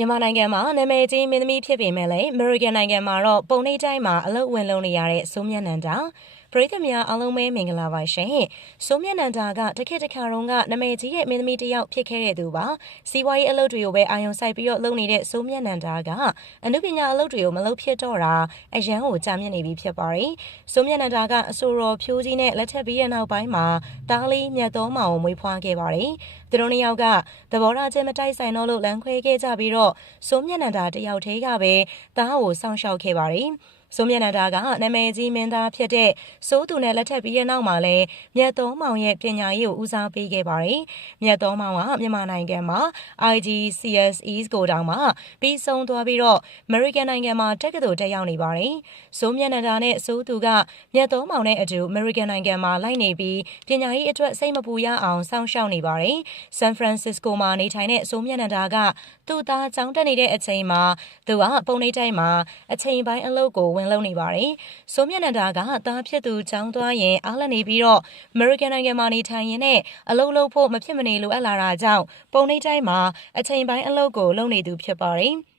မြန်မာနိုင်ငံမှာနာမည်ကြီးမင်းသမီးဖြစ်ပေမဲ့လည်း အမေရိကန်နိုင်ငံမှာတော့ ပုံနှိပ်တိုင်းမှာ အလုပ်ဝင်လုပ်နေရတဲ့ စိုးမြတ်နန္ဒာ ပရိသတ်များအားလုံးပဲမင်္ဂလာပါရှင်။စိုးမြတ်နန္ဒာကတခက်တခါတုန်းကနာမည်ကြီးရဲ့မင်းသမီးတစ်ယောက်ဖြစ်ခဲ့တဲ့သူပါ။စီးပွားရေးအလုပ်တွေကိုပဲအာရုံစိုက်ပြီးတော့လုပ်နေတဲ့စိုးမြတ်နန္ဒာကအနုပညာအလုပ်တွေကိုမလုပ်ဖြစ်တော့တာအရန်ကိုကြာမြင့်နေပြီဖြစ်ပါတယ်။စိုးမြတ်နန္ဒာကအဆိုတော်ဖြိုးကြီးနဲ့လက်ထပ်ပြီးတဲ့နောက်ပိုင်းမှာတားလေးမြတ်တော်မောင်ကိုမွေးဖွားခဲ့ပါတယ်။သူတို့နှစ်ယောက်ကသဘောထားချင်းမတိုက်ဆိုင်တော့လို့လမ်းခွဲခဲ့ကြပြီးတော့စိုးမြတ်နန္ဒာတယောက်တည်းကပဲတားကိုစောင့်ရှောက်ခဲ့ပါတယ်။ စိုးမြတ်နန္ဒာကနာမည်ကြီးမင်းသားဖြစ်တဲ့စိုးသူနဲ့လက်ထပ်ပြီးတဲ့နောက်မှာလည်းမြတ်တော်မောင်ရဲ့ပညာရေးကိုဦးစားပေးခဲ့ပါတယ်။မြတ်တော်မောင်ကမြန်မာနိုင်ငံမှာ IGCSE ကိုတောင်မှပြီးဆုံးသွားပြီးတော့ American နိုင်ငံမှာတက္ကသိုလ်တက်ရောက်နေပါတယ်။စိုးမြတ်နန္ဒာနဲ့စိုးသူကမြတ်တော်မောင်နဲ့အတူ American နိုင်ငံမှာလိုက်နေပြီးပညာရေးအတွက်စိတ်မပူရအောင်စောင့်ရှောက်နေပါတယ်။ San Francisco မှာနေထိုင်တဲ့စိုးမြတ်နန္ဒာကသူ့သားကျောင်းတက်နေတဲ့အချိန်မှာသူကပုံနှိပ်တိုင်းမှာအချိန်ပိုင်းအလုပ်ကိုဝင်လုပ်နေပါတယ်။စိုးမြတ်နန္ဒာကသားဖြစ်သူကျောင်းသွားရင်အားလက်နေပြီးတော့ American နိုင်ငံမှာနေထိုင်ရင်နဲ့အလုပ်လုပ်ဖို့မဖြစ်မနေလိုအပ်လာတာကြောင့်ပုံနှိပ်တိုင်းမှာအချိန်ပိုင်းအလုပ်ကိုလုပ်နေသူဖြစ်ပါတယ်။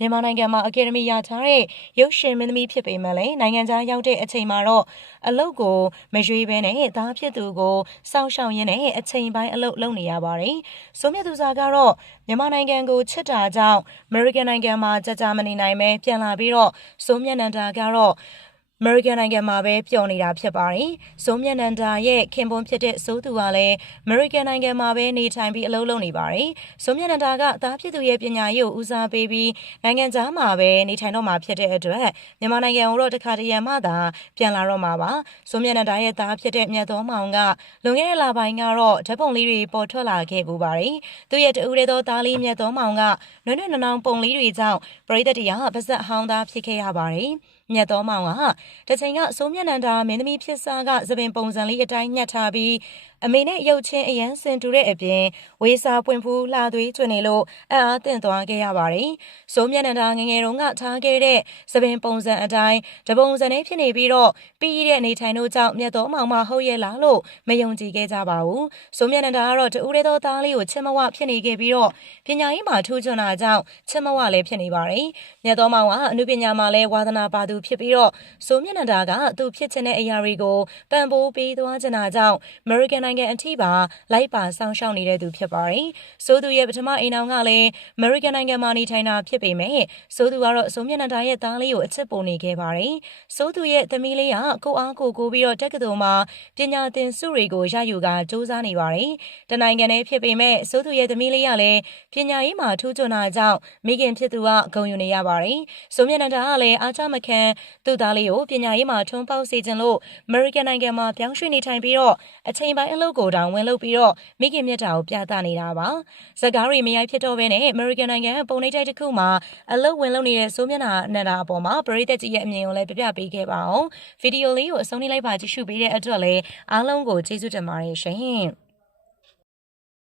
မြန်မာနိုင်ငံမှာအကယ်ဒမီရထားတဲ့ရုပ်ရှင်မင်းသမီးဖြစ်ပေမဲ့လည်းနိုင်ငံခြားရောက်တဲ့အချိန်မှာတော့အလုပ်ကိုမရွေးဘဲနဲ့သားဖြစ်သူကိုစောင့်ရှောက်ရင်းနဲ့အချိန်ပိုင်းအလုပ်လုပ်နေရပါတယ်။ဆိုမြတ်သူစာကတော့မြန်မာနိုင်ငံကိုချစ်တာကြောင့်အမေရိကန်နိုင်ငံမှာကြာကြာမနေနိုင်ပဲပြန်လာပြီးတော့ဆိုမြတ်နန္ဒာကတော့ အမေရိကန်နိုင်ငံမှာပဲပျော်နေတာဖြစ်ပါတယ်။ဇုံမြနန္ဒာရဲ့ခင်ပွန်းဖြစ်တဲ့စိုးသူကလည်းအမေရိကန်နိုင်ငံမှာပဲနေထိုင်ပြီးအလုပ်လုပ်နေပါတယ်။ဇုံမြနန္ဒာကသားဖြစ်သူရဲ့ပညာရေးကိုဦးစားပေးပြီးနိုင်ငံခြားမှာပဲနေထိုင်တော့မှာဖြစ်တဲ့အတွက်မြန်မာနိုင်ငံကိုတော့တခါတရံမှသာပြန်လာတော့မှာပါ။ဇုံမြနန္ဒာရဲ့သားဖြစ်တဲ့မြတ်သောမောင်ကလွန်ခဲ့တဲ့လပိုင်းကတော့ဓာတ်ပုံလေးတွေပေါ်ထွက်လာခဲ့ပူပါတယ်။သူရဲ့တူတဲ့သောသားလေးမြတ်သောမောင်ကနွဲ့နွဲ့နနောင်ပုံလေးတွေကြောင့်ပရိသတ်တရားပါဇက်ဟောင်းသားဖြစ်ခဲ့ရပါတယ်။မြတ်တော်မောင်ကတချိန်ကစိုးမြတ်နန္ဒာမင်းသမီးဖြစ်စားကသပင်ပုံစံလေးအတိုင်းညှက်ထားပြီး အမေနဲ့ရုပ်ချင်းအရန်စင်တူတဲ့အပြင်ဝေစာပွင့်ဖူးလှသွေးကျွနေလို့အံ့အားသင့်သွားခဲ့ရပါတယ်။စိုးမျက်နှာတာငငယ်တုန်းကထားခဲ့တဲ့သပင်ပုံစံအတိုင်းတပုံစံလေးဖြစ်နေပြီးတော့ပြီးတဲ့နေထိုင်တို့ကြောင့်မြတ်တော်မောင်မဟုတ်ရဲ့လားလို့မယုံကြည်ခဲ့ကြပါဘူး။စိုးမျက်နှာတာကတော့တူတဲ့သောသားလေးကိုချစ်မဝဖြစ်နေခဲ့ပြီးတော့ပညာရေးမှာထူးချွန်တာကြောင့်ချစ်မဝလည်းဖြစ်နေပါတယ်။မြတ်တော်မောင်ကအမှုပညာမှာလည်းဝါသနာပါသူဖြစ်ပြီးတော့စိုးမျက်နှာတာကသူဖြစ်ချင်တဲ့အရာတွေကိုပံ့ပိုးပေးသွားချင်တာကြောင့် American နိုင်ငံအထိပါလိုက်ပါစောင့်ရှောက်နေတဲ့သူဖြစ်ပါတယ်။ဆိုသူရဲ့ပထမအိမ်အောင်ကလည်း American နိုင်ငံမှာနေထိုင်တာဖြစ်ပေမဲ့ဆိုသူကတော့ဆိုမျက်နှာတာရဲ့သားလေးကိုအချစ်ပုံနေခဲ့ပါတယ်။ဆိုသူရဲ့သမီးလေးကကိုအားကိုကိုပြီးတော့တက္ကသိုလ်မှာပညာသင်ဆုတွေကိုရယူကစူးစမ်းနေပါတယ်။တနိုင်ငံနဲ့ဖြစ်ပေမဲ့ဆိုသူရဲ့သမီးလေးကလည်းပညာရေးမှာထူးချွန်တာကြောင့်မိခင်ဖြစ်သူကဂုဏ်ယူနေရပါတယ်။ဆိုမျက်နှာတာကလည်းအားချမခံသူ့သားလေးကိုပညာရေးမှာထုံးပေါက်စေခြင်းလို့ American နိုင်ငံမှာပြောင်းရွှေ့နေထိုင်ပြီးတော့အချိန်ပိုင်းအလုပ်ကိုတောင်ဝင်လုပ်ပြီးတော့မိခင်မြတ်တာကိုပြသနေတာပါဇကားရီမရိုက်ဖြစ်တော့ဘဲနဲ့ American နိုင်ငံပုံနှိပ်တိုက်တစ်ခုမှာအလုပ်ဝင်လုပ်နေတဲ့စိုးမျက်နှာအနန္တာအပေါ်မှာပရိသတ်ကြီးရဲ့အမြင်ကိုလည်းပြပြပေးခဲ့ပါအောင်ဗီဒီယိုလေးကိုအဆုံးထိလိုက်ပါကြည့်ရှုပေးတဲ့အတွက်လည်းအားလုံးကိုကျေးဇူးတင်ပါတယ်ရှင်